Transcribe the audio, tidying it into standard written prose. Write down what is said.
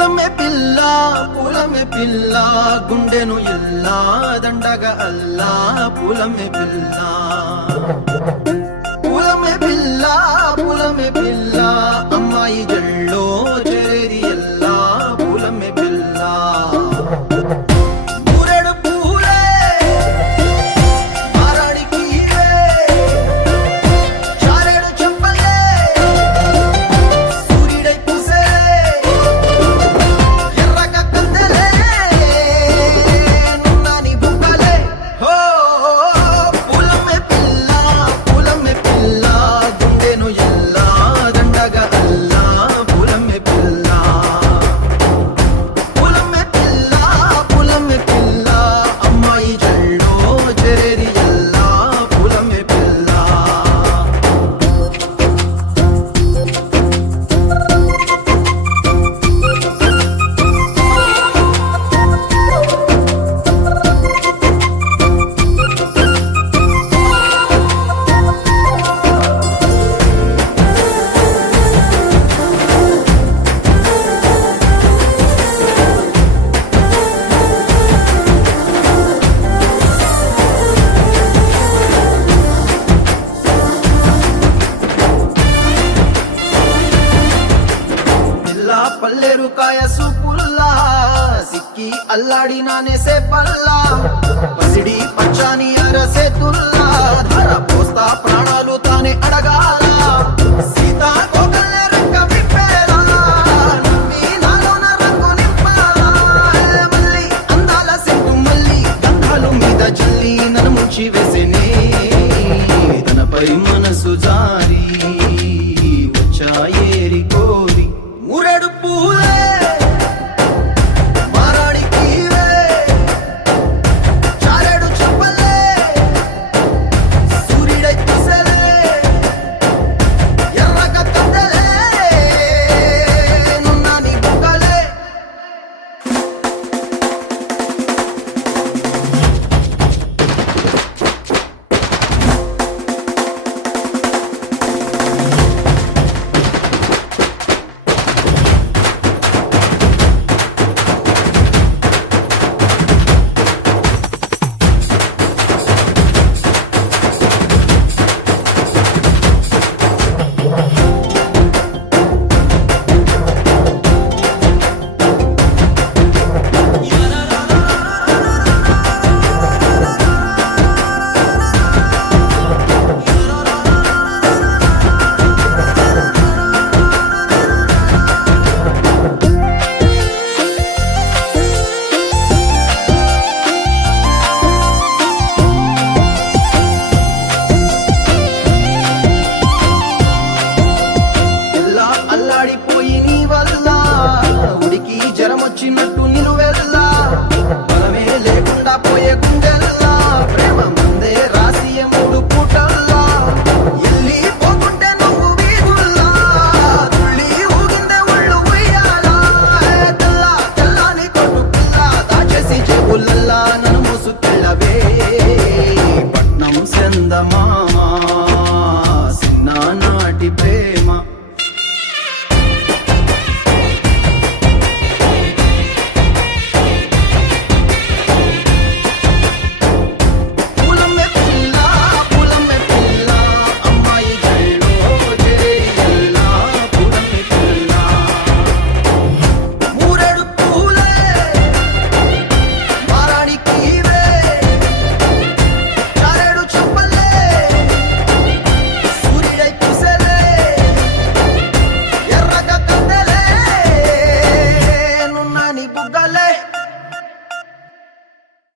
పూలమే పిల్ల గుండెను ఇల్లా దండగా అల్లా పూలమే పిల్ల అమ్మాయి జల్లో చేరేది ఎల్లా పూలమే పిల్ల పూరెడు పూలే మారాడికి చారేడు చెప్పలే సూర్యుడై పూసే ఎర్రగా కందలే నున్నాని బుగ్గలే హో పూలమే పిల్ల గుండెను ఎల్లా దండగా అల్లా పూలమే పిల్ల అమ్మాయి జల్లో చేరేది ఎల్లా పూలమే పిల్ల పల్లేరు కాయ సూపుల్లా సిక్కి అల్లాడినానే సే పల్లా పసిడి పచ్చాని అరసే తుల్లా ధర పోస్తా ప్రాణాలు తానే అడగాల సీతా కోకల్లే రెక్క విప్పేలా నవ్వి నాలోన రంగు నింపాలా మళ్ళీ అందాల సెంటు మళ్ళీ గంధాలు మీద జల్లి నన్ను ముంచి వేసేనే తనపై మనసు జారి